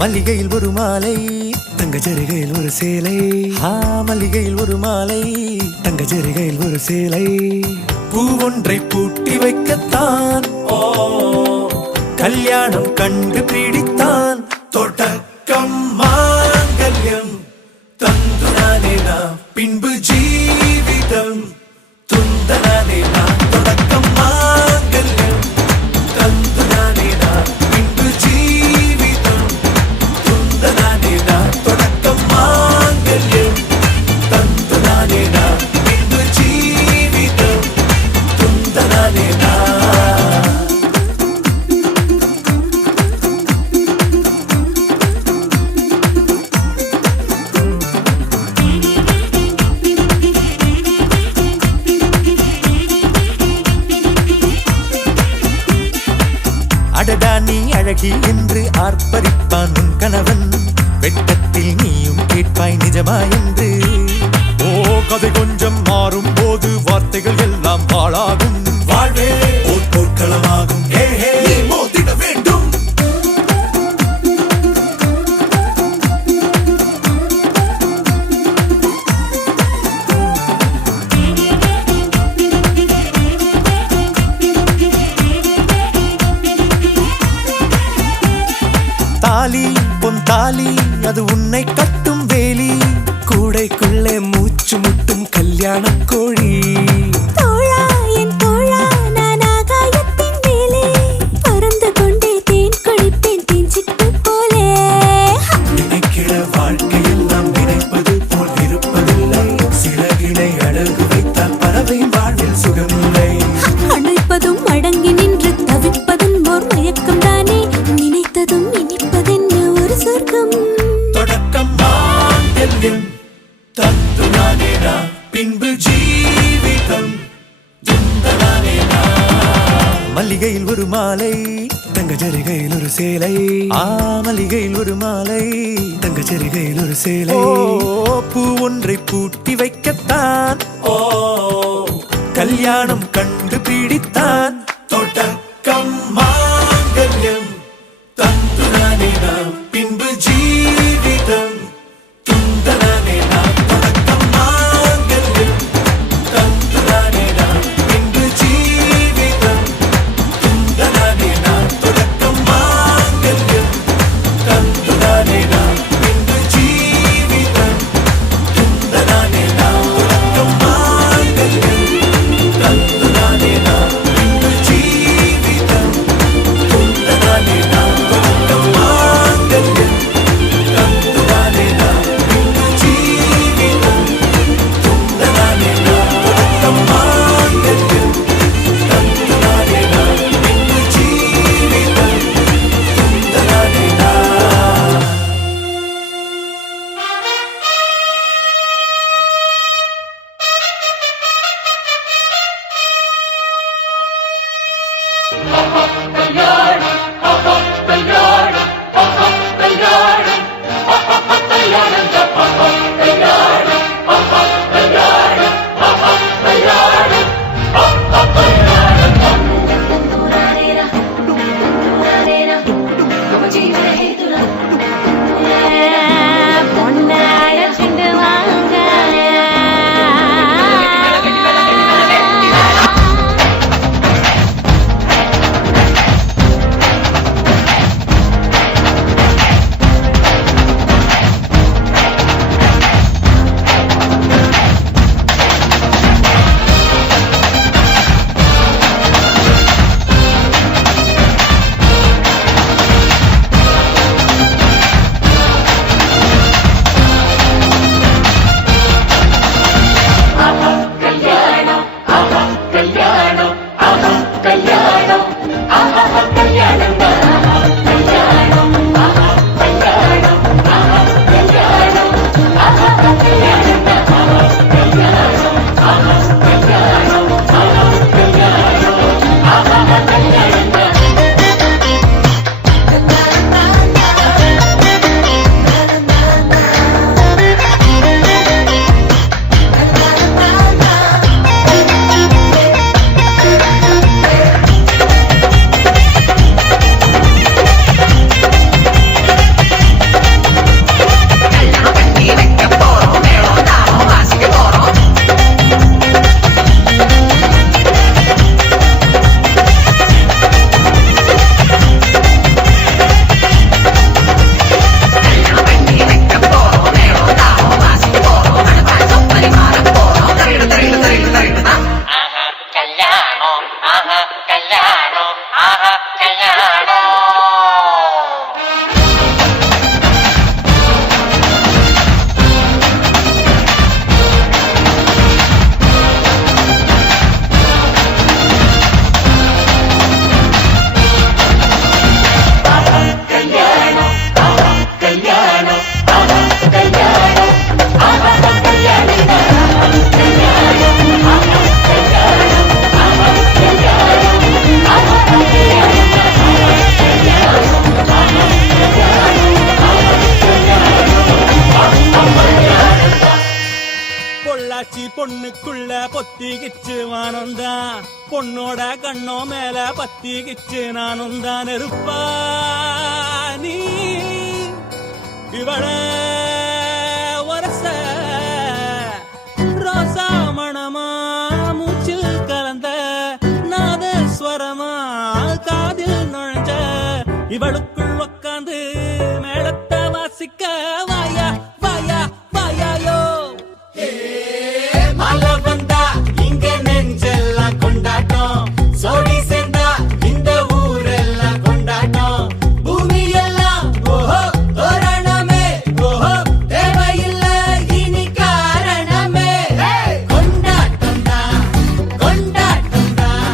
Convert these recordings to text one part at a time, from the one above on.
மல்லிகையில் ஒரு மாலை தங்க ஜரிகையில் ஒரு சேலை. மல்லிகையில் ஒரு மாலை தங்க ஜரிகையில் ஒரு சேலை. பூ ஒன்றை பூட்டி வைக்கத்தான் கல்யாணம் கண்டு பிடித்தான். தொடக்கம் மாங்கல்யம் தந்துனானே நாம் பின்பு ஜீவிதம் துந்தனானே நாம். தொடக்கம் மாங்கல்யம் தந்துனானே நாம் பின்பு ஜீவிதம் துந்தனானே நாம். தொடக்கம் மாங்கல்யம் தந்துனானே நாம் பின்பு ஜீவிதம் துந்தனானே நாம். அடடா நீ அழகி என்று ஆர்ப்பரிப்பான் உன் கணவன். வெட்கத்தில் நீயும் கேட்பாய் நிஜமா என்று. கதை கொஞ்சம் மாறும் போது வார்த்தைகள் எல்லாம் பாழாகும். வாழ்வே ஓர் போர்க்களமாகும். நீ மோதிட வேண்டும். தாலி பொன் தாலி அது உன்னை கட்டும் வேலி. கூடைக்குள்ளே மூச்சு முட்டும் கல்யாண கோழி. தோழா என் தோழா நான் ஆகாயத்தின் மேலே பறந்து கொண்டே தேன் குடிப்பேன் தேஞ்சிட்டு போலே. நினைக்கிற வாழ்க்கையில் நாம் நினைப்பது போல் இருப்பதில்லை. சிறகினை அழகு வைத்தால் பறவை வாழ்வில் சுகமில்லை. அணைப்பதும் அடங்கி நின்று தவிப்பதும் ஓர் மயக்கம் தானே. நினைத்ததும் இனிப்பதென்ன ஒரு சொர்க்கம். தொடக்கம் மாங்கல்யம் தந்துனானே நாம் பின்பு ஜீவிதம் துந்தனானே நாம். மல்லிகையில் ஒரு மாலை தங்க ஜரிகையில் ஒரு சேலை. மல்லிகையில் ஒரு மாலை தங்க ஜரிகையில் ஒரு சேலை. பூ ஒன்றை பூட்டி வைக்கத்தான் கல்யாணம் கண்டு பிடித்தான். தொடக்கம் மாங்கல்யம் தந்துனானே நாம் பின்பு ஜீவிதம் துந்தனானே நாம். தொடக்கம் மாங்கல்யம் தந்துனானே நாம் பின்பு ஜீவிதம் துந்தனானே நாம். தொடக்கம் மாங்கல்யம் தந்துனானே நாம் பின்பு ஜீவிதம் துந்தனானே நாம். தொடக்கம் மாங்கல்யம் தந்துனானே நாம் பின்பு ஜீவிதம் பொண்ணுக்குள்ள பொத்திக்கிச்சு வானந்தான் பொண்ணோட கண்ணோ மேல பத்திக்கிச்சு நானும் தான் நெருப்பா நீ இவள வரச ரோசா மணமா மூச்சில் கலந்த நாதஸ்வரமா காதில் நுழைஞ்ச இவளுக்குள் உக்காந்து மேளத்தை வாசிக்க வாயா வாயா வாயாயோ மழை வந்தா இங்க நெஞ்செல்லாம் கொண்டாட்டம் சோடி சேர்ந்தா இந்த ஊரெல்லாம் கொண்டாட்டம் பூமி எல்லாம் ஓஹோ தோரணமே ஓஹோ தேவையில்ல இனி காரணமே கொண்டாட்டம் தான் கொண்டாட்டம் தான்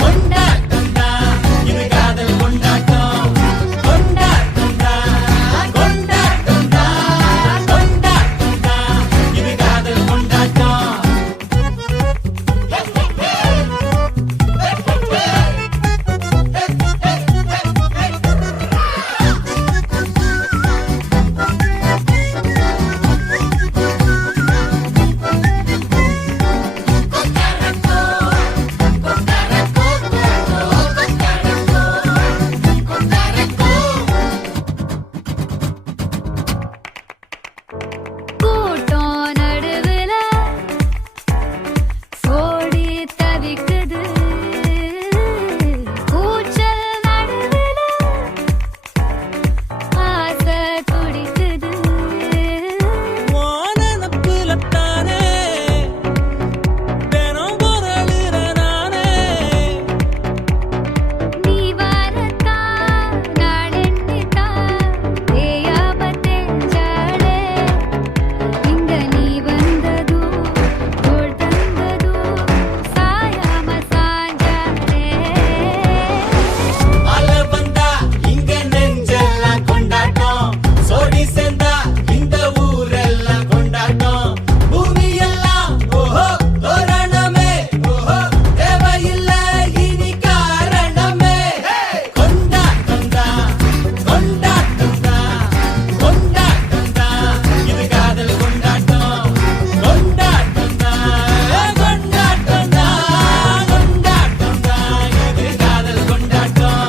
கொண்டாட்டம் தான் இது காதல் கொண்டாட்டம் கொண்டாட்டம் தான் கொண்டாட்டம் தான் கொண்டாட்டம் தான் இது காதல் கொண்டாட்டம் கூட்டம் நடுவுல சோடி தவிக்குது கூச்சல் நடுவுல ஆசை துடிக்குது வானனப்புலத்தானே தினம் பொருளுற நானே நீ வரத்தா நாடெண்ணித்தா தேயாம தெஞ்சாளே இங்க நீ வந்ததோ தோள் தந்ததோ சாயாம சாஞ்சாளே மழை வந்தா இங்க நெஞ்செல்லாம் கொண்டாட்டம் சோடி சேர்ந்தா இந்த ஊரெல்லாம் கொண்டாட்டம் பூமி எல்லாம் ஓஹோ தோரணமே ஓஹோ தேவையில்ல இனி காரணமே கொண்டாட்டம் தான் கொண்டாட்டம் தான் கொண்டாட்டம் தான் இது காதல் கொண்டாட்டம் கொண்டாட்டம் தான் கொண்டாட்டம் தான் கொண்டாட்டம் தான் இது காதல் கொண்டாட்டம்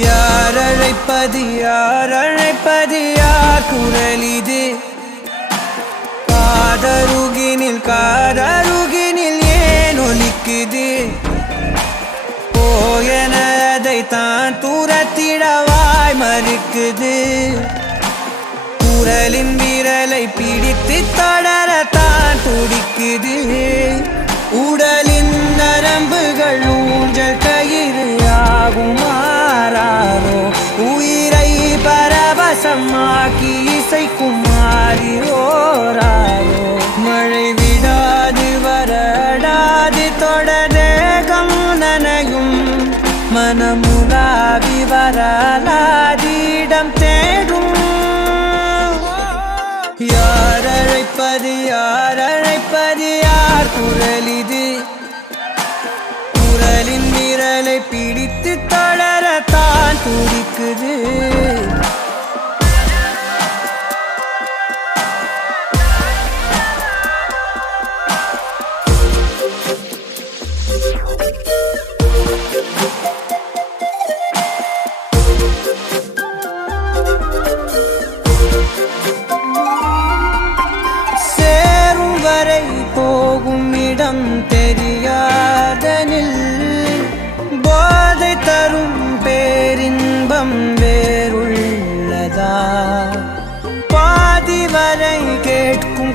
யார் அழைப்பது யார் அழைப்பது யார் குரல் இது காதருகினில் ஏன் ஒலிக்குது போயன அதை தான் தூரத்திடவாய் மறுக்குது குரலின் விரலை பிடித்து தொடரத்தான் துடிக்குது உடலின் நரம்புகள் ஊஞ்சல் கயிறு ஆகும் மாறாரோ உயிரை பரவசமாக்கி இசைக்கும் மாறி ஓராரோ மழை விடாது வரடாது தொடரேகம் நனையும் மனமுலாவி வரலாதிடம் தேடும் யார் அழைப்பது யார் அழைப்பது யார் குரல் இது குரலின் விரலை பிடித்து தொடரத்தான் துடிக்குது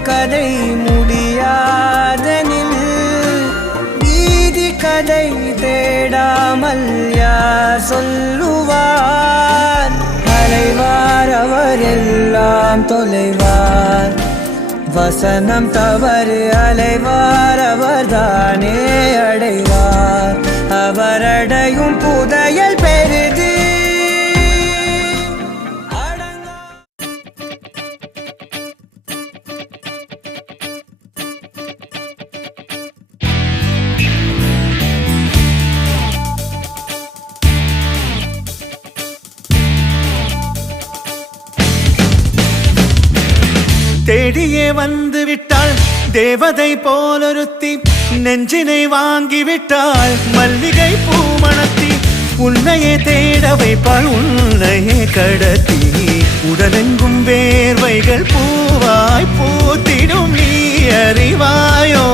கதை முடியாதனில் வீதி கதை தேடாமல் யார் சொல்லுவார் அலைவார் அவர் எல்லாம் தொலைவார் வசனம் தவறு அலைவார் அவர்தானே அடைவார் அவரடையும் புதையல் பெரிது தேடியே வந்து விட்டாள் தேவதை போலொருத்தி நெஞ்சினை வாங்கி விட்டாள் மல்லிகை பூமணத்தி உன்னையே தேட வைப்பாள் உன்னையே கடத்தி உடலெங்கும் வேர்வைகள் பூவாய் பூத்திடும் நீ அறிவாயோ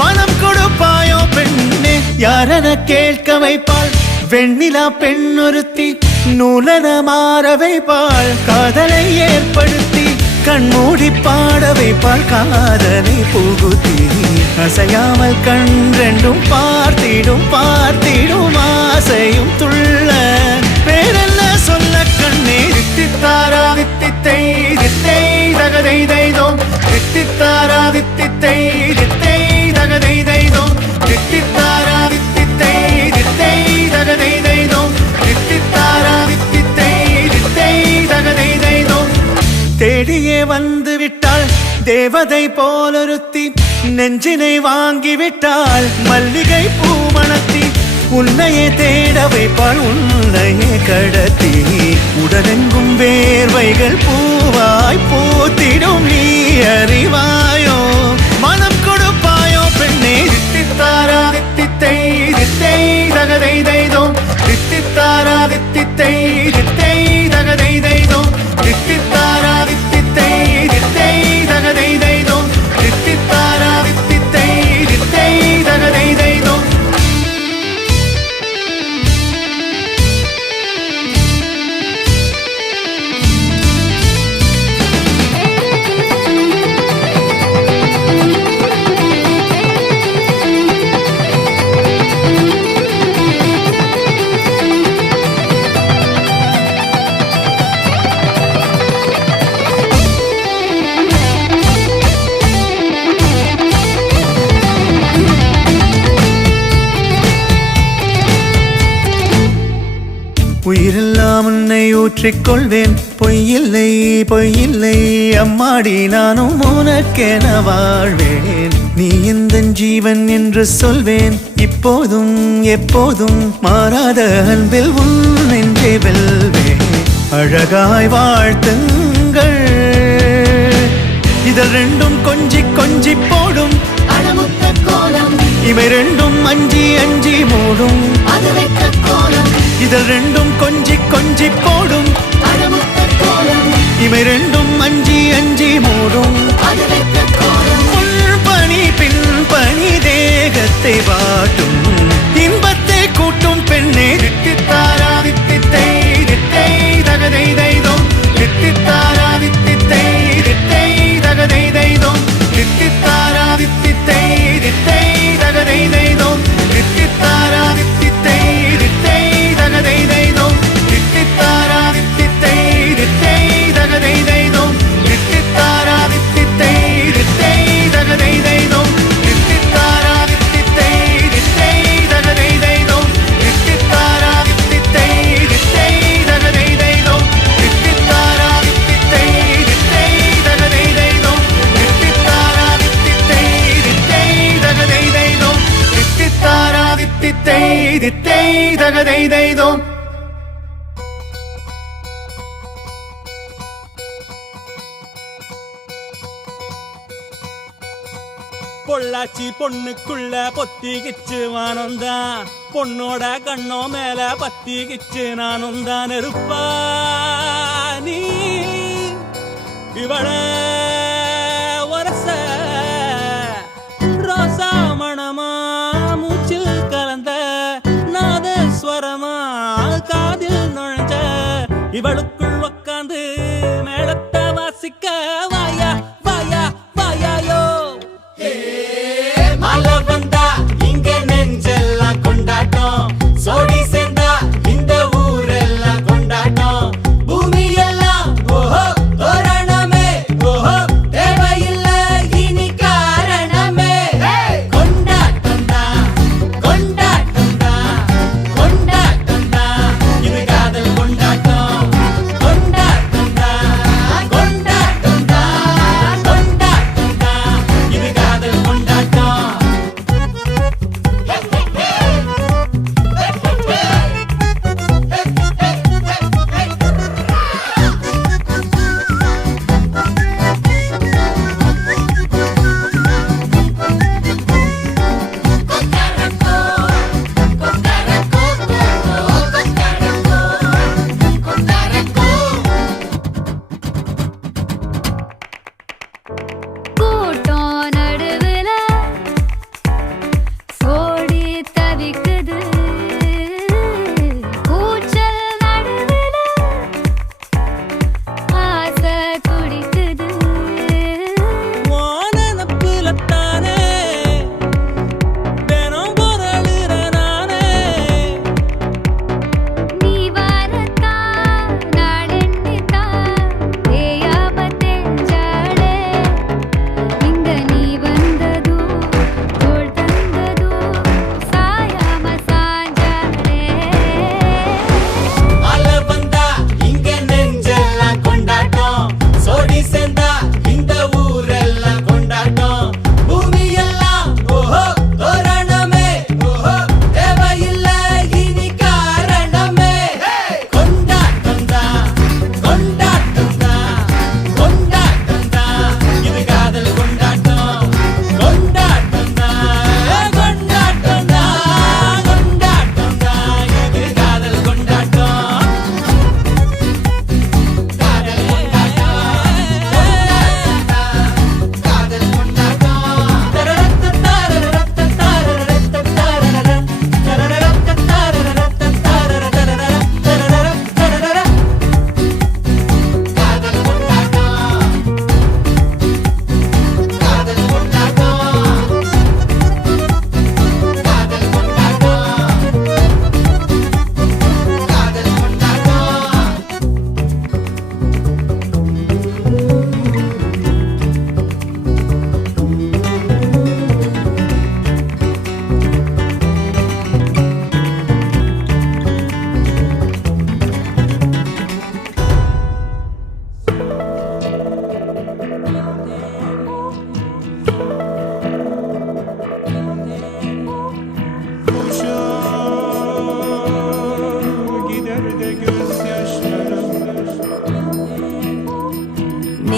மனம் கொடுப்பாயோ பெண்ணே யாரென கேட்க வைப்பாள் வெண்ணிலா பெண்ணொருத்தி நூலன மாற வைப்பாள் காதலை ஏற்படுத்தி கண்மூடி பாட வைப்பாள் காதலை புகுத்தி அசையாமல் கண் ரெண்டும் பார்த்திடும் பார்த்திடும் ஆசையும் துள்ள பேரெல்ல சொல்ல கண்ணே தித்தித்தாரா தித்தித்தை தித்தை தகதை தைதோம் தித்தித்தாரா தித்தித்தை தித்தை தகதை தைதோம் தித்தித்தாரா தித்தித்தை தித்தை தகதை தைதோம் தித்தித்தாரா தித்தித்தை தித்தை தகதை தைதோம் தேடியே வந்து விட்டாள் தேவதை போலொருத்தி நெஞ்சினை வாங்கி விட்டாள் மல்லிகை பூமணத்தி உன்னையே தேட வைப்பாள் உன்னையே கடத்தி உடலெங்கும் வேர்வைகள் பூவாய் பூத்திடும் நீ அறிவாயோ மனம் கொடுப்பாயோ பெண்ணே தித்தித்தாரா தித்தித்தை தித்தை தகதை தைதோம் தித்தித்தாரா தித்தித்தை தித்தை தகதை தைதோம் தித்தித்தாரா தித்தித்தை தித்தை தகதை தைதோம் தித்தித்தாரா தித்தித்தை தித்தை தகதை தைதோம் உயிரெல்லாம் உன்னை ஊற்றிக்கொள்வேன் பொய்யில்லை பொய்யில்லை அம்மாடி நானும் உனக்கென வாழ்வேன் நீ இந்த ஜீவன் என்று சொல்வேன் இப்போதும் எப்போதும் மாறாத அன்பில் உன் நெஞ்சை வெல்வேன் அழகாய் வாழ்த்துங்கள் இதழ் ரெண்டும் கொஞ்சி கொஞ்சி போடும் இவை ரெண்டும் அஞ்சி அஞ்சி மூடும் இதழ் ரெண்டும் கொஞ்சி கொஞ்சி போடும் இவை ரெண்டும் அஞ்சி அஞ்சி மூடும் முன்பணி பின்பணி தேகத்தை வாட்டும் இன்பத்தை கூட்டும் பெண்ணே தித்தித்தாரா தித்தித்தை தித்தை தகதை தைதோம் தித்தித்தாரா தித்தித்தை தித்தை தகதை தைதோம் தித்தித்தாரா தித்தித்தை தித்தை தகதை தைதோம் தித்தித்தாரா தித்தித்தை தித்தை தகதை தைதோம் தித்தித்தாரா தித்தித்தை தித்தை தகதை தைதோம் தித்தித்தாரா தித்தித்தை தித்தை தகதை தைதோம் தித்தித்தாரா தித்தித்தை தித்தை தகதை தைதோம் தித்தித்தாரா தித்தித்தை தித்தை தகதை தைதோம் தித்தித்தாரா தித்தித்தை தித்தை தகதை தைதோம் தித்தித்தாரா தித்தித்தை தித்தை தகதை தைதோம் தித்தித்தாரா தித்தித்தை தித்தை தகதை தைதோம் பொள்ளாச்சி பொண்ணுக்குள்ள பொத்திக்கிச்சு வானந்தான் பொண்ணோட கண்ணோ மேல பத்திக்கிச்சு நானும் தான் இருப்பா நீ இவள வரச ரோசா மணமா மூச்சில் கலந்த நாதஸ்வரமா காதில் நுழைஞ்ச இவளுக்குள் உக்காந்து மேளத்தை வாசிக்க வாயா வாயா வாயா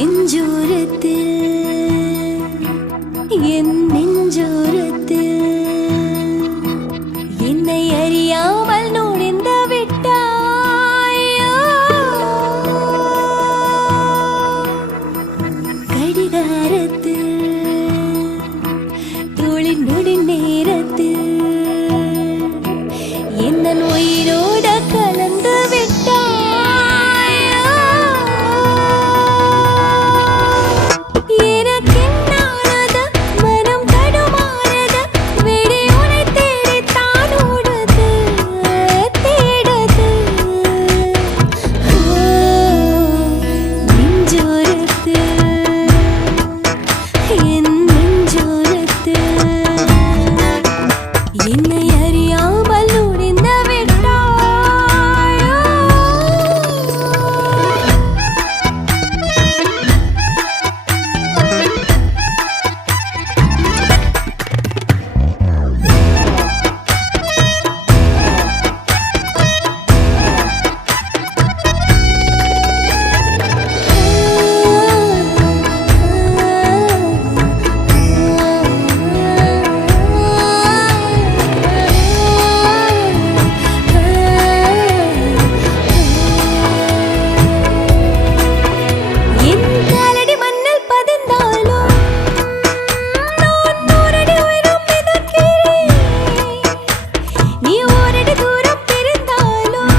நெஞ்சோரத்தில் என் நெஞ்சோரத்தில் என்னை அறியாமல் நுழைந்து விட்டாயோ கடிகாரத்தில் தோளின் நொடி நேரத்தில் என்ன உயிரோட கலந்து விட்டாயோ எனக்கென்னானது மனம் தடுமாறுது விடி உனை தேடி தான் ஓடுது தேடுது நெஞ்சோரத்தில் என் நெஞ்சோரத்தில் என்னை அறியாமல் நுழைந்து விட்டாயோ என் காலடி மண்ணில் பதிந்தாலும் நான் நூறடி உயரம் மிதக்கிறேன். நீ ஓரடி தூரம் பிரிந்தாலும்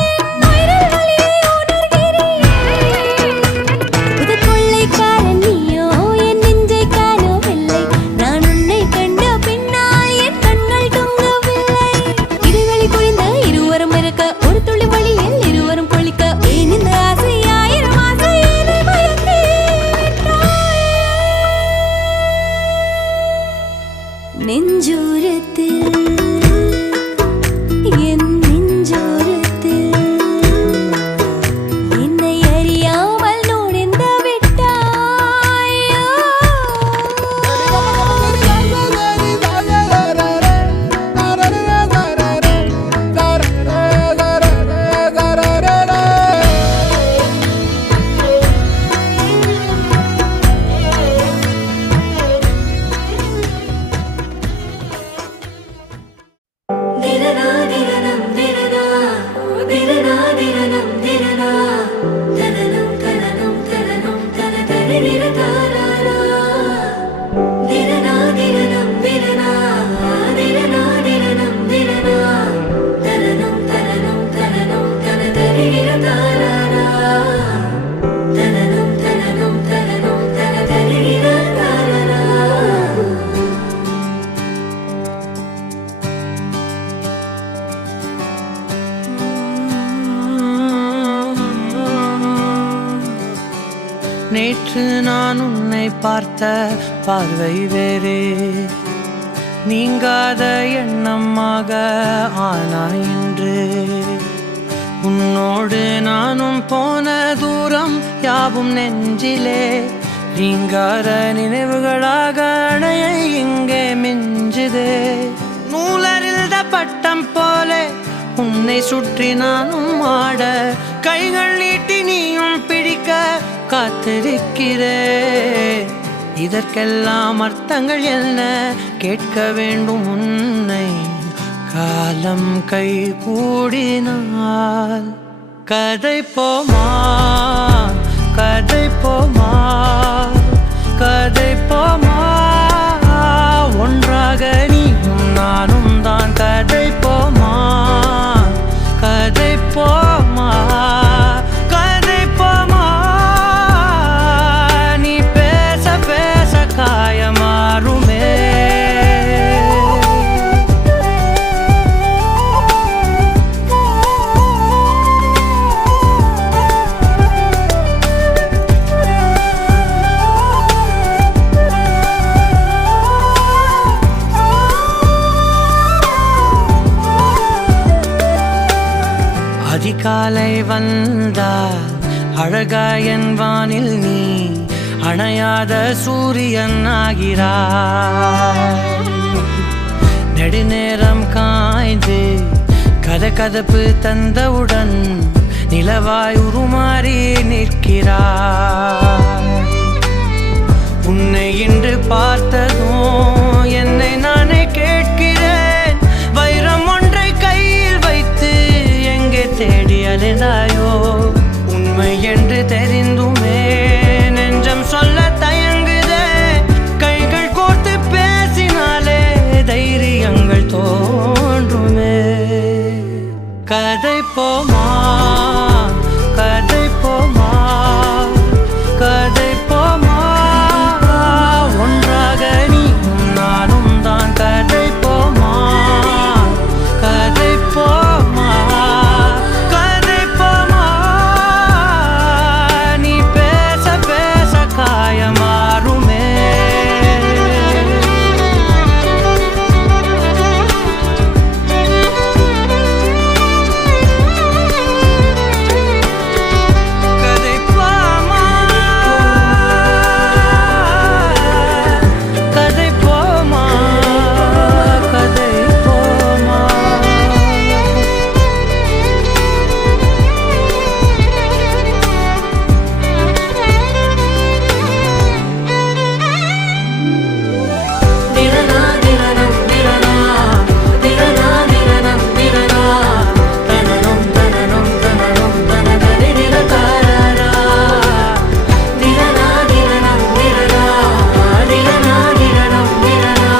என் உயிரில் வலியை உணர்கிறேன். புது கொள்ளைக்காரன் நீயோ என் நெஞ்சை காணவில்லை. நான் உன்னை கண்ட பின்னால் என் கண்கள் தூங்கவில்லை. இடைவெளி குறைந்த இருவரும் இருக்க ஒரு துளி வழியில் இருவரும் கொளிக்க ஏன் இந்த ஆசை ஆயிரம் ஆசை என்னை மயக்கி விட்டாய். நெஞ்சோரத்தில் என் நெஞ்சோரத்தில் என்னை அறியாமல் நுழைந்து விட்டாயோ திரனா திரனம் திரனா திரனா திரனம் திரனா தனனம் தனனம் தனனம் தன தரிர தாராரா திரனா திரனம் திரனா திரனா திரனம் திரனா தனனம் தனனம் தனனம் தன தரிர தாராரா தனனம் தனனம் தனனம் தன தரிர தாராரா நேற்று நான் உன்னை பார்த்த பார்வை வேறே நீங்காத எண்ணமாக ஆனாய் இன்று உன்னோடு நானும் போன தூரம் யாவும் நெஞ்சிலே நீங்காத நினைவுகளாக அணைய இங்கே மிஞ்சுதே நூலறிந்த பட்டம் போல உன்னை சுற்றி நானும் ஆட கைகள் நீட்டி நீயும் பிடிக்க காத்திருக்கிறே இதற்கெல்லாம் அர்த்தங்கள் என்ன கேட்க வேண்டும் உன்னை காலம் கை கூடினால் கதை போமா கதை போமா கதை போமா ஒன்றாக நீயும் நானும் தான் கதை போமா கதை போமா கதை போமா நீ பேச பேச காயமாறுமே அதிகாலை வந்தால் அழகாயன் வானில் நீ அணையாத சூரியன் ஆகிறாய் நெடுநேரம் காய்ந்து கதகதப்பு தந்தவுடன் நிலவாய் உருமாறி நிற்கிறாய். உன்னை இன்று பார்த்ததும் என்னை நானே கேட்கிறேன். வைரம் ஒன்றை கையில் வைத்து எங்கே தேடி அலைந்தாயோ? உண்மை என்று தெரிந்துமே நெஞ்சம் சொல்ல தயங்குதே. கைகள் கோர்த்து பேசினாலே தைரியங்கள் தோன்றுமே. கதை போமா கதை போமா கதை போமா, ஒன்றாக நீயும் நானும் தான். கதை போமா கதை போமா கதை போமா, நீ பேச பேச காயமாறுமே. கதை போமா கதை போமா கதை போமா. திரனா திரனம் திரனா திரனா திரனம் திரனா தனனம் தனனம் தனனம் தனதரி திரகாரா. திரனா திரனம் திரனா திரனா திரனம் திரனா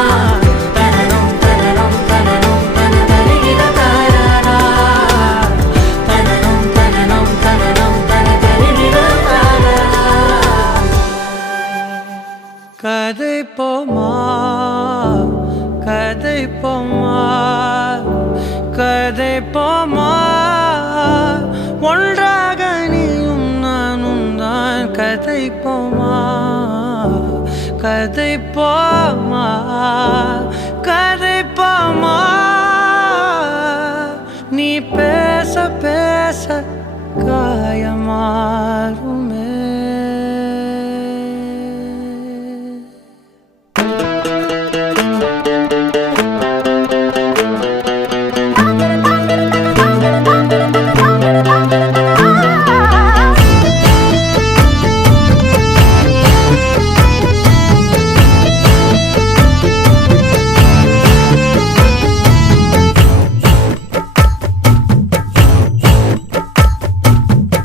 தனனம் தனனம் தனனம் தனதரி திரகாரா. தனனம் தனனம் தனனம் தனதரி திரகாரா. கதை போமா கதை போமா கதை போமா, ஒன்றாக நீயும் நானும் தான். கதை போமா கதை போமா கதை போமா, நீ பேச பேச காயமாறுமே.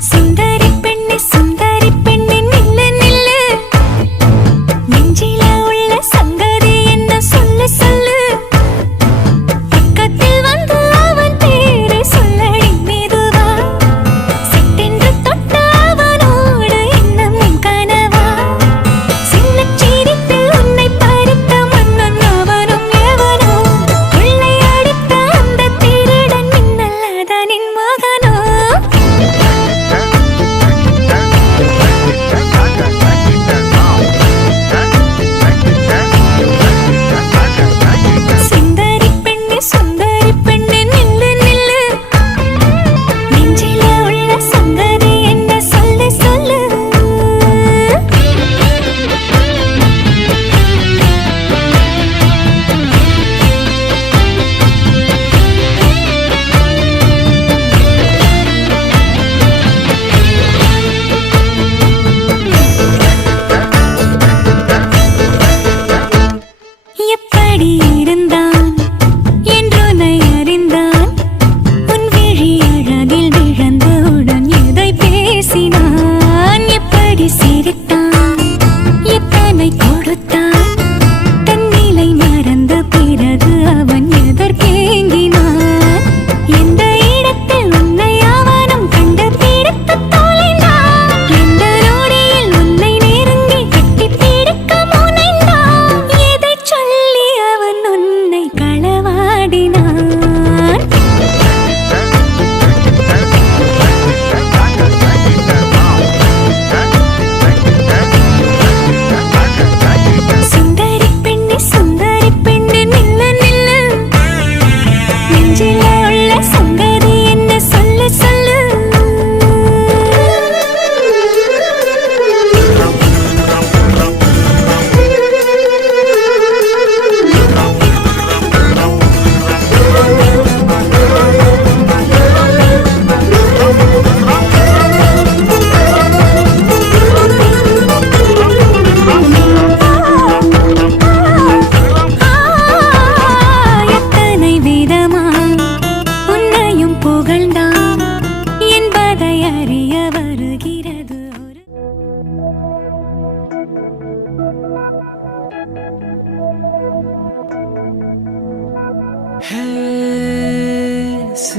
சுந்தரி பெண்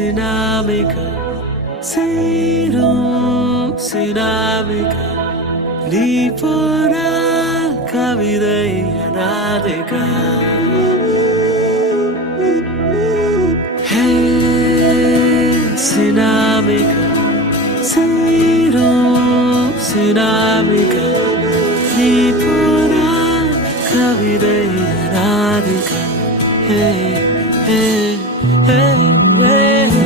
சினாமிகா சேரும் சினாமிகா நீ போனால் கவிதை அனாதைகா சினாமிகா சேரும் சினாமிகா நீ போனால் கவிதை அனாதைகா Hey, hey, hey, hey.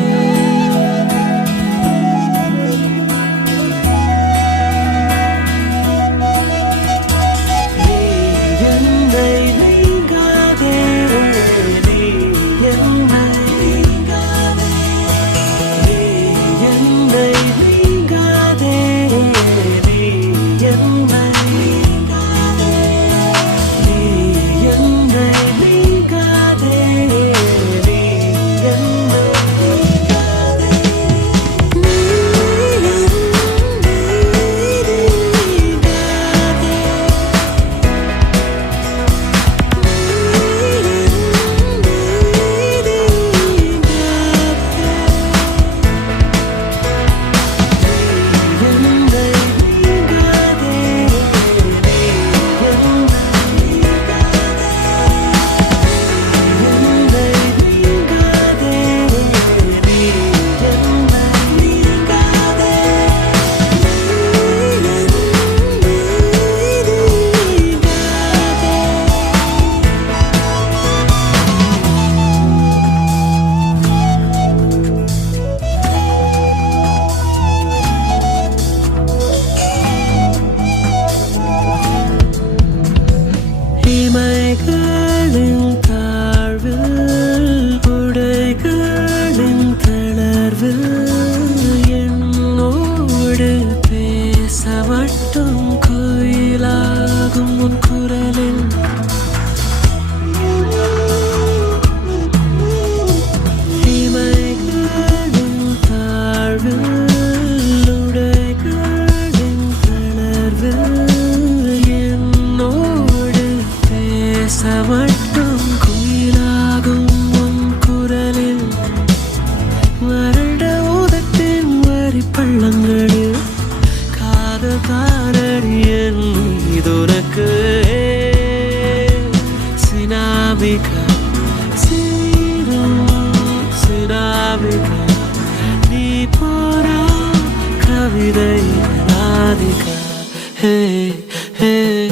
Hey, hey,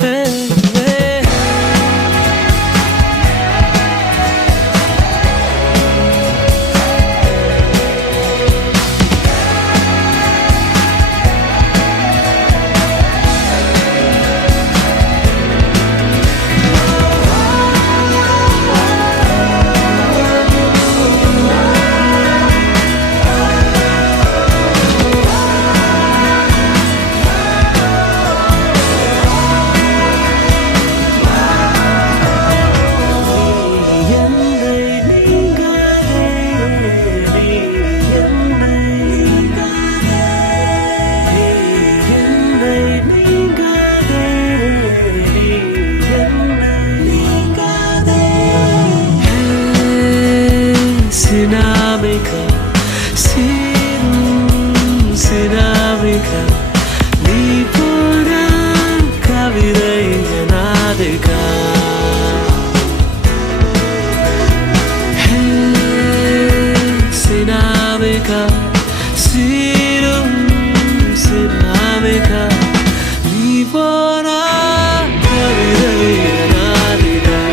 hey, hey. Sinamika, Sinamika, Nipura Kavidai Anadika. Hey, Sinamika, Sinamika, Nipura Kavidai Anadika.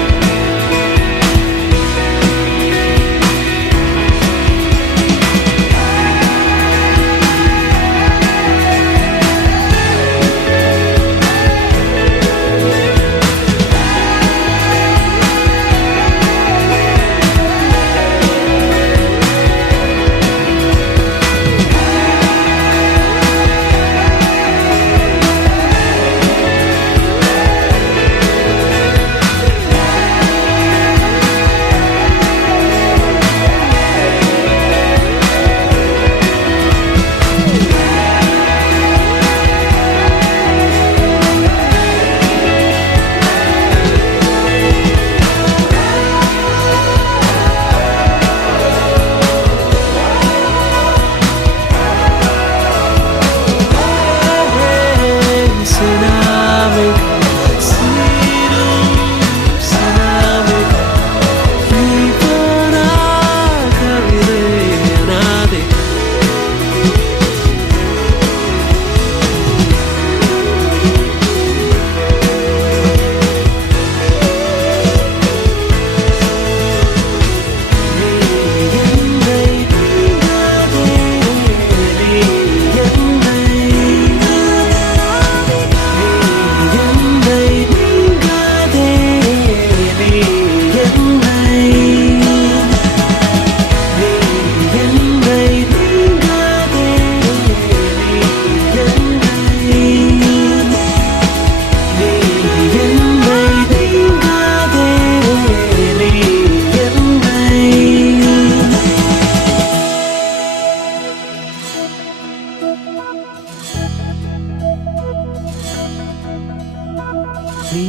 நீ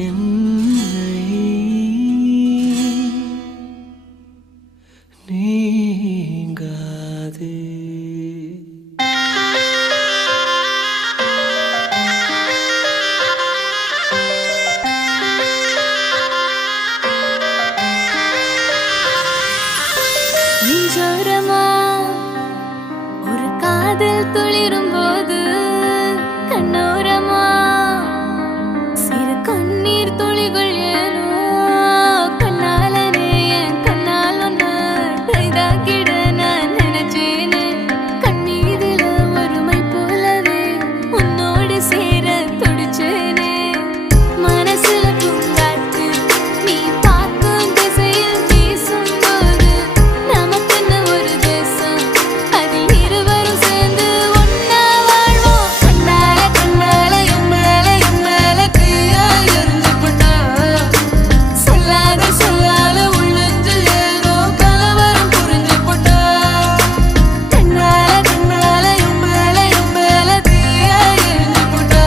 என்னை நீங்காதே. நெஞ்சோரமா ஒரு காதல் துளிரும் போது கண்ணோரமா சிறு கண்ணீர் துளிகள் ஏனோ கண்ணாலனே என் கண்ணால் ஒன்று கைதாக்கிட நான் நினைச்சேனே. கண்ணீரில ஒருமை போலவே உன்னோடு சேர துடிச்சேனே. மனசுல பூங்காற்று நீ பார்க்கும் திசையில் வீசும்போது நமக்குன்னு ஒரு தேசம் அதில் இருவரும் சேர்ந்து ஒன்னா வாழ்வோம். கண்ணால கண்ணால என் மேல தீயா எரிஞ்சு போட்டா சொல்லாத சொல்லாத உள்ளெஞ்சில் ஏதோ கலவரம் புரிஞ்சு போட்டா. கண்ணால கண்ணால என் மேல தீயா எரிஞ்சு போட்டா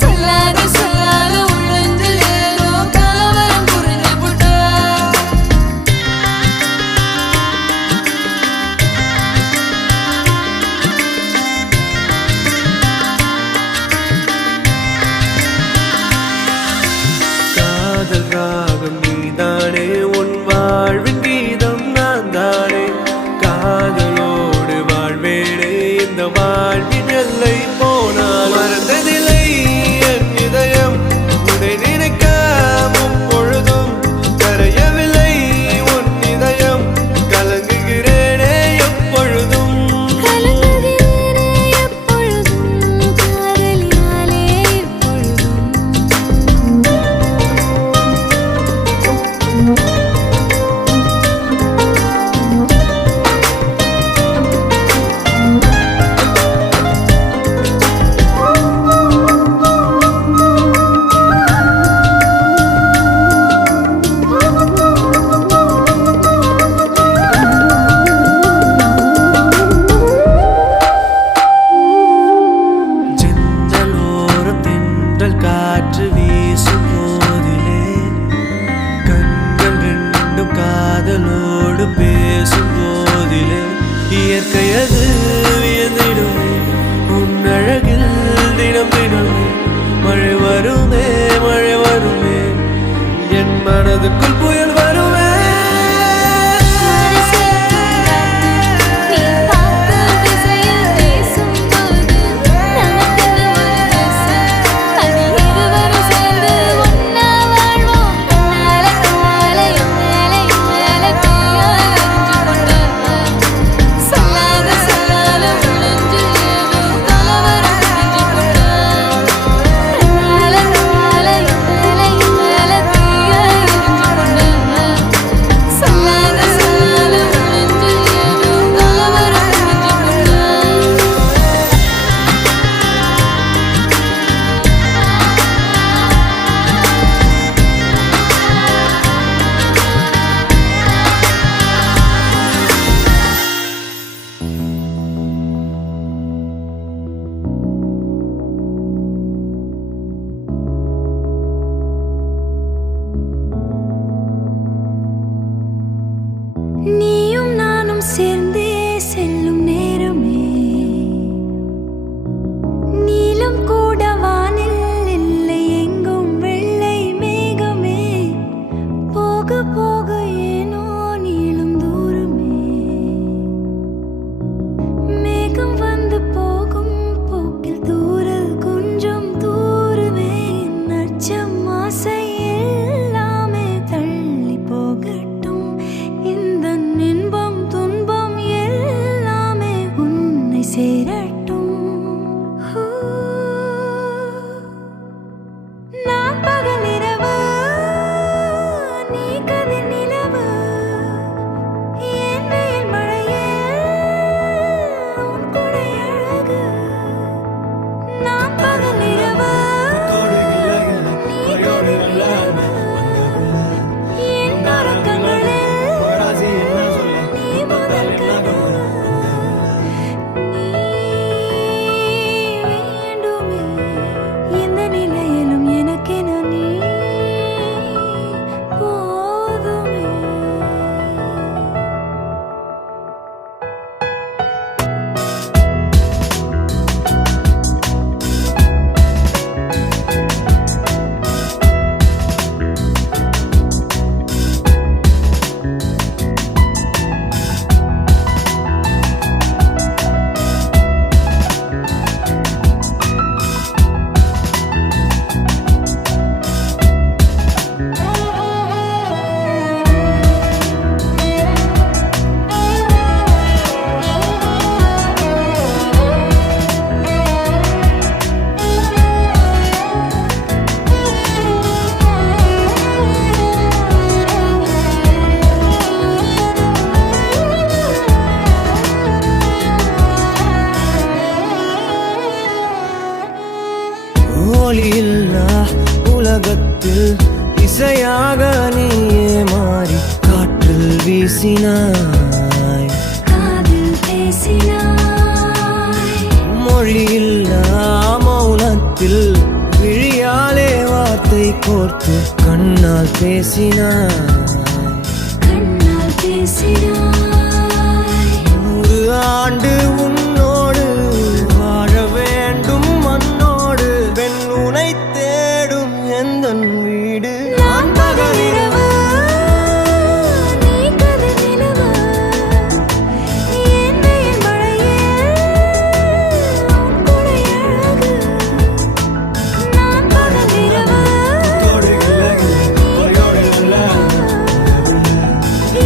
சொல்லாத சொல்லாத உள்ளெஞ்சில் ஏதோ கலவரம் புரிஞ்சு போட்டா. காதல் ராகம் நீதானே, உன் வாழ்வின் கீதம் நான் தானே. காதலோடு வாழ்வேனே, இந்த வாழ்வின் எல்லை போனால் மறந்ததில்லை என் இதயம். உன்னை நினைக்க முப்பொழுதும் கரையவில்லை உன் இதயம். கலங்குகிறேனே எப்பொழுதும். கலங்குகிறேனே எப்பொழுதும் காதலினாலே எப்பொழுதும். செந்தலோரம் தென்றல் காற்று வீசும் போதிலே கண்கள் ரெண்டும் காதலோடு பேசும் போதிலே இயற்கையது வியந்திடுமே உன் அழகில் தினம் தினமே. மழை வருமே என் மனதுக்குள் புயல் வருமே. நீ பார்க்கும் திசையில் வீசும்போது நமக்குன்னு ஒரு தேசம் அதில் இருவரும் சேர்ந்து ஒன்னா வாழ்வோம். கண்ணால கண்ணால என் மேல தீயா எரிஞ்சு போட்டா சொல்லாத சொல்லாத உள்ளெஞ்சில் ஏதோ கலவரம் புரிஞ்சு போட்டா. கண்ணால கண்ணால என் மேல தீயா எரிஞ்சு போட்டா ஒளியில்லா உலகத்தில் இசையாக நீயே மாறி காற்றில் வீசினாய், காதில் பேசினாய், மொழியில்லா மௌனத்தில் விழியாலே வார்த்தை கோர்த்து கண்ணால் பேசினாய், கண்ணால் பேசினாய். 100 ஆண்டு உன்னோடு வாழ வேண்டும் மண்ணோடு, பெண் உனை தேடும் எந்தன் வீடு. நான் பகலிரவு, நீ கதிர் நிலவு, என் வெயில் மழையில் உன் கொடை அழகு. நான் பகலிரவு,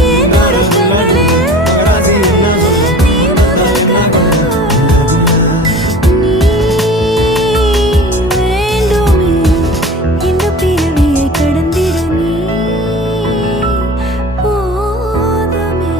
என் உறக்கங்களில் நீ முதல் கனவு. நீ வேண்டுமே இந்த பிறவியை கடந்திட, நீ போதுமே.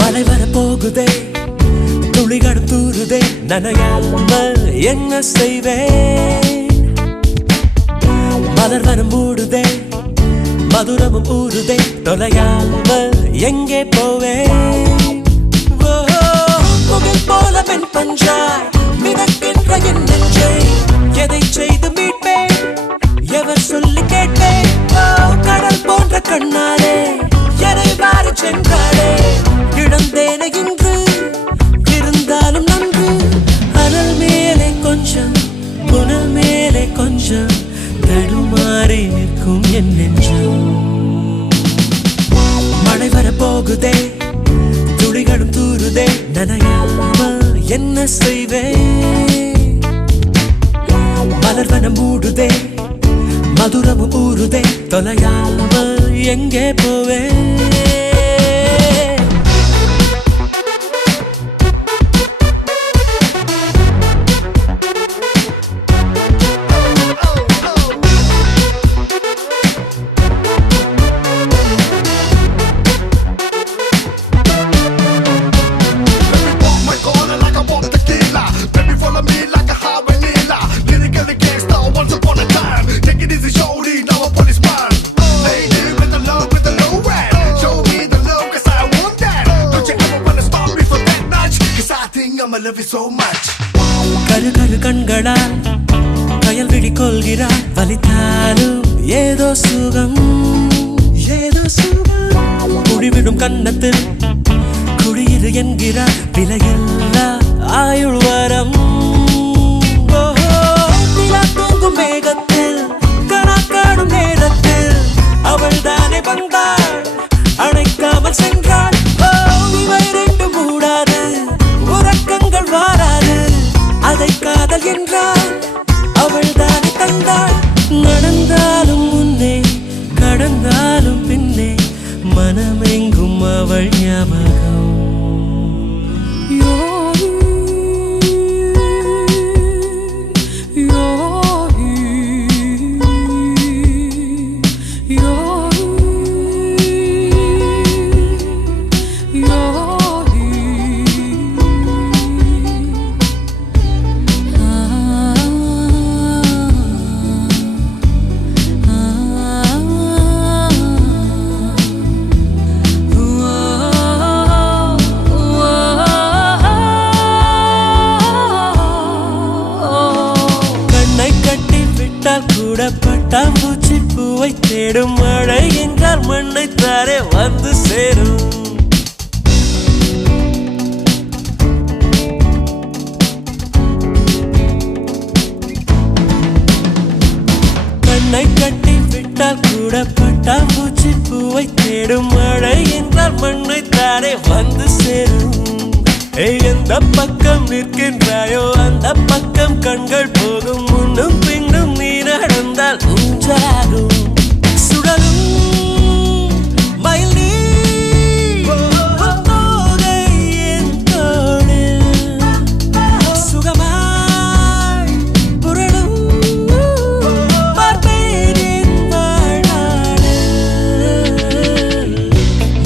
மழை வரப்போகுதே, துளிகள் தூருதே, நனையாமல் என்ன செய்வேன்? மலர் வனம் மூடுதே, மதுரமும் ஊறுதே, தொலையாமல் எங்கே போவேன்? முகில் போல பெண் பஞ்சாய் மிதக்கின்ற என் நெஞ்சை எதை செய்து மீட்பேன்? எவர் சொல்லி கேட்பேன்? கடல் போன்ற கண்ணாலே எதை வாரி சென்றாளே, இழந்தேனே இன்று இருந்தாலும் நன்று. அனல் மேலே கொஞ்சம், புனல் மேலே கொஞ்சம், தடுமாறி நிற்கும் என் நெஞ்சம். மழை வரப்போகுதே, துளிகளும் தூருதே, நனையாமல் என்ன செய்வேன்? மலர் வனம் மூடுதே, மதுரமும் ஊறுதே, தொலையாமல் எங்கே போவேன்? கரு கரு கண்களால் கயல் விழி கொள்கிறார், வலித்தாலும் ஏதோ சுகம், ஏதோ சுகம். குடிவிடும் கன்னத்தில் குடியிரு என்கிறார், விலையில்லா ஆயுள் வரம். நிலா தூங்கும் மேகத்தில் வந்தாள் அணைக்காமல் சென்றாள் ஓ இவை ரெண்டு மூடாது உறக்கங்கள் வாராது அதை காதல் என்றாள் அவள் தானே தந்தாள் நடந்தாலும் முன்னே கடந்தாலும் பின்னே மனமெங்கும் அவள் ஞாபகம் பட்டாம்பூச்சி பூவை தேடும் மழை என்றால் மண்ணை தாரே வந்து சேரும் கண்ணை கட்டி விட்டால் கூட பட்டாம்பூச்சி பூவை தேடும் மழை என்றால் மண்ணை தாரே வந்து சேரும் எந்த பக்கம் நிற்கின்றாயோ அந்த பக்கம் கண்கள் போகும் முன்னும் பின்னும் நீ நடந்தால் ஊஞ்சாகும் சுடலும் மயில் நீோகை என் தோளில் சுகமாய் புரளும் பார்ப்பேன் வாழ்நாளில்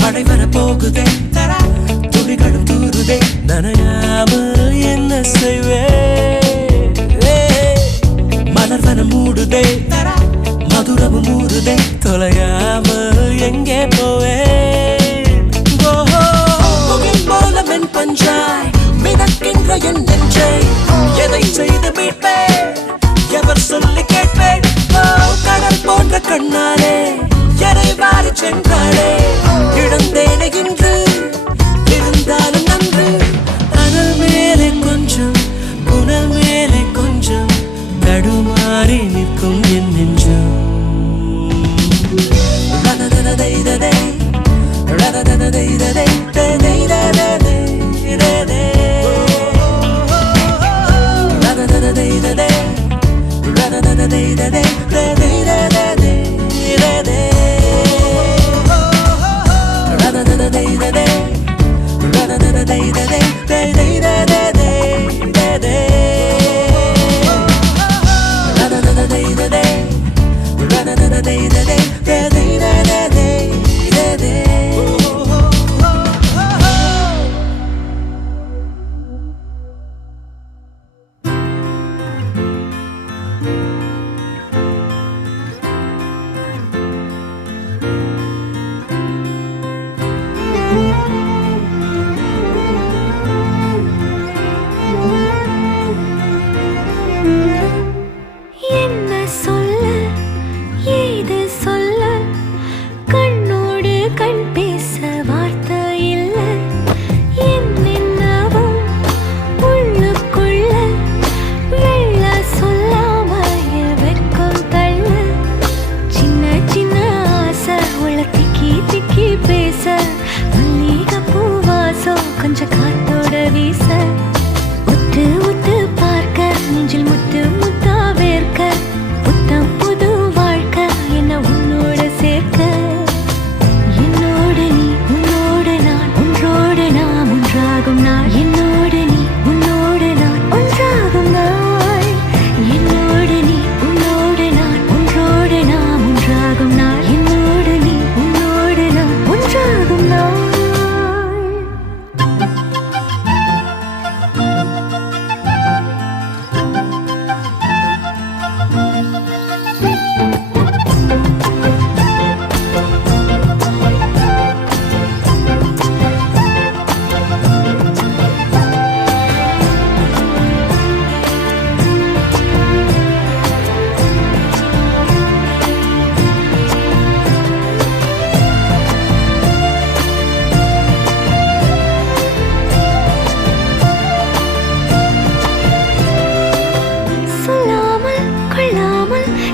மழை வரப்போகுதே துளிகளும் தூருதே நனையாமல் என்ன செய்வே மலர்வனம் மூடுதே மதுரமும் மூடுதே தொலையாமல் எங்கே போவேன் போல மென் பஞ்சாய் மிதக்கின்ற என் நெஞ்சை எதை செய்து மீட்பேன் எவர் சொல்லி கேட்பேன் கடல் போன்ற கண்ணாலே எரை வாரி சென்றாளே இழந்தேனே இன்று இருந்தாலும் நன்று அனல் மேலே கொஞ்சம் புனல் மேலே கொஞ்சம் தடுமாறி நிற்கும் என் நெஞ்சம் ரததததைததை ரததததைததை ததைதததை ரததததைததை ரததததைததை ததைதததை ரததததைததை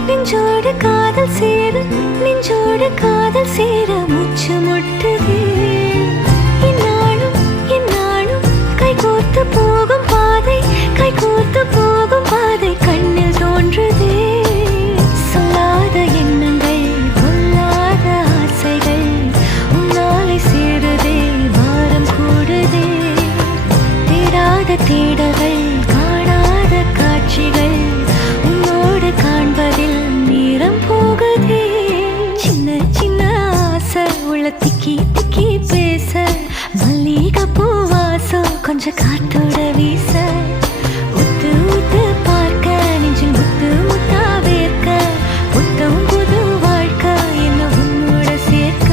நெஞ்சோடு காதல் சேரு நெஞ்சோடு காதல் சேர மூச்சு முட்டுதே இந்நாளும் இந்நாளும் கைகோர்த்து போகும் பாதை கைகோர்த்து போகும் பாதை கண்ணில் தோன்றுதே சொல்லாத எண்ணங்கள் கொல்லாத ஆசைகள் உன்னாலை சேருதே பாரம் கூடுதே தேடாத தேடல்கள் காணாத காட்சிகள் உன்னோடு காண்பதில் நேரம் போகுதே சின்ன சின்ன ஆசை உள்ள திக்கி திக்கி பேச மல்லிகை பூ வாசம் கொஞ்சம் காத்தோட வீச உத்து உத்து பார்க்க நெஞ்சில் முத்து முத்தா வேர்க்க புத்தம் புது வாழ்க்கை என்ன உன்னோட சேர்க்க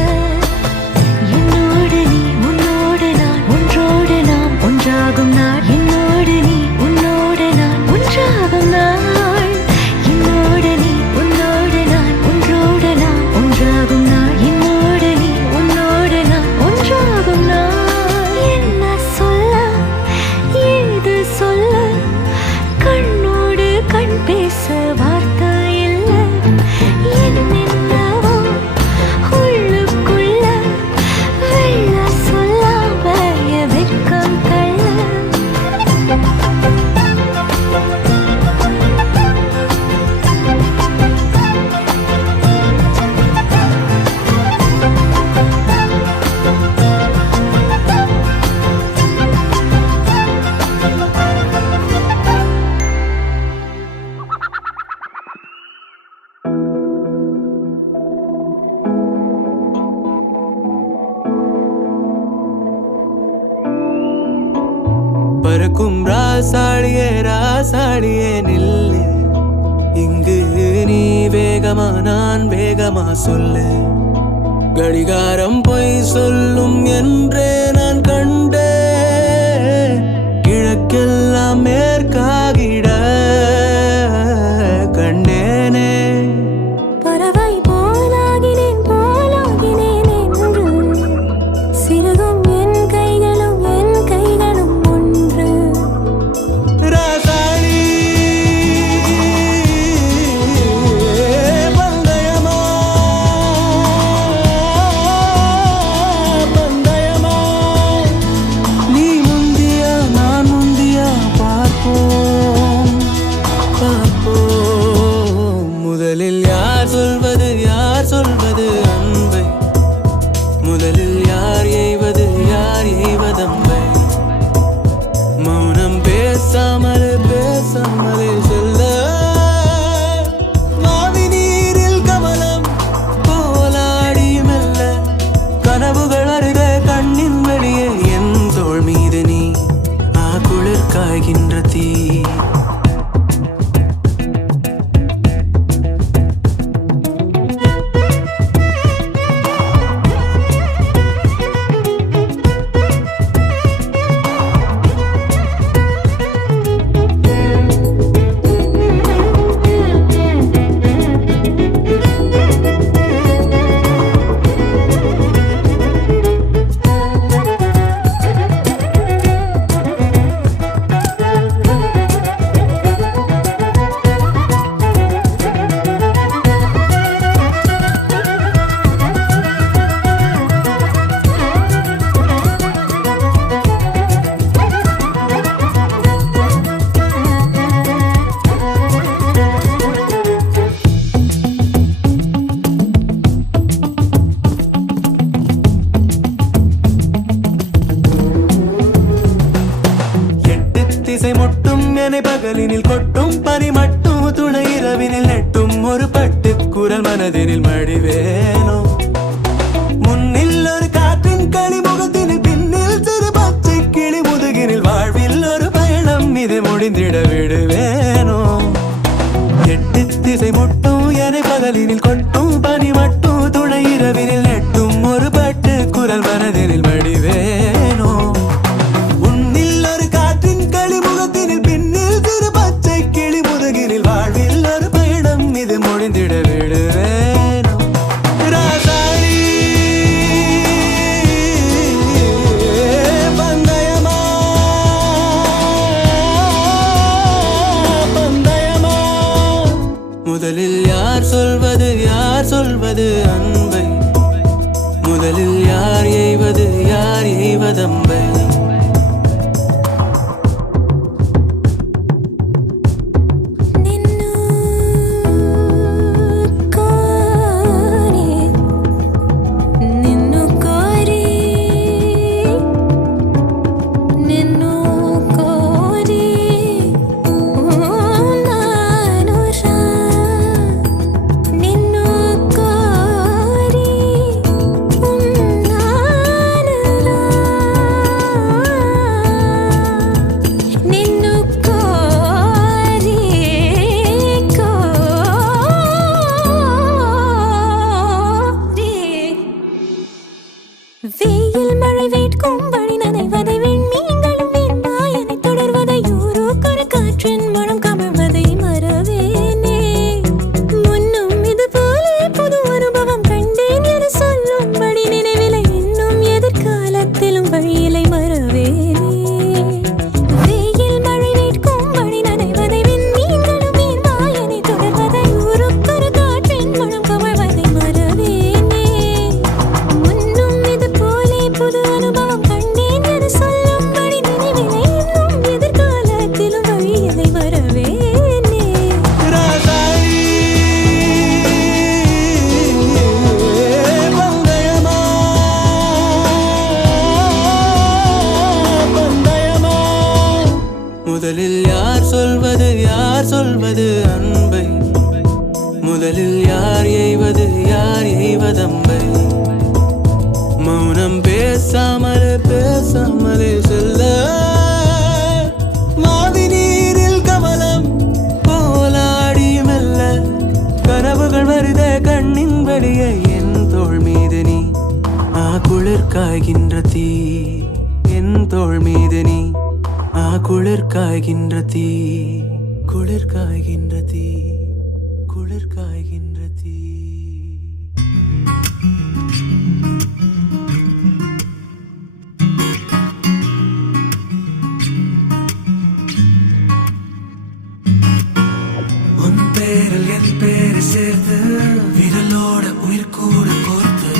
என்னோடு நீ உன்னோடு நான் ஒன்றோடு நாம் ஒன்றாகும் நாள் என்னோடு நீ உன்னோடு நான் ஒன்றாகும் நாள் என்னோடு நீ உன்னோடு நான் ஒன்றோடு நாம் ஒன்றாகும் நாள் என்னோடு நீ உன்னோடு நான் ஒன்றாகும் நாள் என்ன சொல்ல ஏது சொல்ல கண்ணோடு கண் பேச வார்த்தை இல்லை என்னென்னவோ உள்ளுக்குள்ள வெள்ள சொல்லாம என் வெட்கம் தள்ள பறக்கும் ராசாடியே ராசாடியே நில்லு இங்கு நீ வேகமா நான் வேகமா சொல்லு கடிகாரம் பொய் சொல்லும் என்றே நான் கண்டே கிழக்கெல்லாம் மேற்காகிட கண்டேனே பறவை போலாகினேன் போலாகினேன் என்று சிறுகும் என் கைகளும் ஒன்று ராசாடி பந்தயமா பந்தயமா நீ முந்தியா நான் முந்தியா பார்ப்போம் பார்ப்போம் முதலில் யார் சொல்வது அன்பை முதலில் யார் எய்வது அம்பை மௌனம் பேசாமலே சொல்ல மாவி நீரில் கமலம் போலாடி மெல்ல கனவுகள் அருக கண்ணின் வெளியே என் தோள் மீது நீ குளிர் காய்கின்ற தீ திசை முட்டும் என பகலினில் கொட்டும் பனி மட்டும் துணை இரவினில் நெட்டும் ஒரு பட்டு குரல் மனதினில் மடிவேனோ முன்னில் ஒரு காற்றின் களிமுகத்தினில் பின்னில் சிறு பச்சை கிளி முதுகினில் வாழ்வில் ஒரு பயணம் இது முடிந்திட விடுவேனோ எட்டு திசை முட்டும் என பகலினில் கொட்டும் பனி மட்டும் துணை இரவினில் நெட்டும் ஒரு பட்டு குரல் மனதினில் மடிவேனோ முடிந்திட விடுவேனோ ராசாடி பந்தயமா முதலில் யார் யார் சொல்வது அன்பை முதலில் யார் எய்வதம்பை வெயில் மழை வேட்கும் வழி நனைவதை விண்மீன்களும் வெண்மாயனை தொடர்வதை யூரோக்கொரு காற்றின் மனம் கமழ்வதை மறவேனே முன்னும் இது போலே புது அனுபவம் கண்டேன் என சொல்லும்படி நினைவிலை இன்னும் எதிர்காலத்திலும் வழியிலை மறவேனே வெயில் மழை வேட்கும் வழி நனைவதை விண்மீன்களும் வெண்மாயனை தொடர்வதை யூரோக்கொரு காற்றின் மனம் கமழ்வதை மறவேனே புது அனுபவம் கண்டேன் என சொல்லும்படி நினைவிலை இன்னும் எதிர்காலத்திலும் வழியிலை வரவேனே முதலில் யார் சொல்வது அன்பை முதலில் யார் எய்வதம்பை மௌனம் பேசாமலே செல்ல மாவி நீரில் கமலம் போலாடி மெல்ல கனவுகள் வருத கண்ணின் வழியை என் தோள் மீது நீ குளிர் காய்கின்ற தீ என் தோள் மீது நீ குளிர் காய்கின்ற தீ குளிர் காய்கின்ற தீ குளிர் காய்கின்ற தீ என் பேரை சேர்த்து விரலோட உயிர் கூட கோர்த்து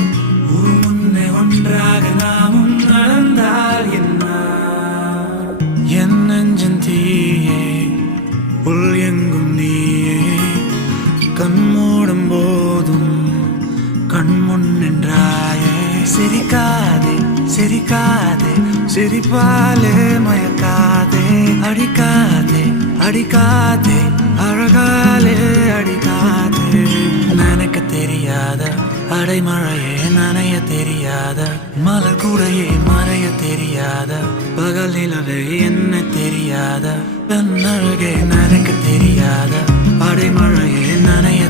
ஊர் முன்னே ஒன்றாக நாமும் நடந்தால் என்ன என் நெஞ்சன் தீயே உள் எங்கும் நீயே கண் மூடும் போதும் கண் முன் நின்றாயே சிரிக்காதே சிரிப்பாலே மயக்காதே அடிக்காதே அழகாலே அடிக்காதே நினைக்க தெரியாத அடைமழையே நனைய தெரியாத மலர் கூடையே மறைய தெரியாத பகல் நிலவே என்ன தெரியாத பெண்ணழகே நினைக்க தெரியாத அடைமழையே நனைய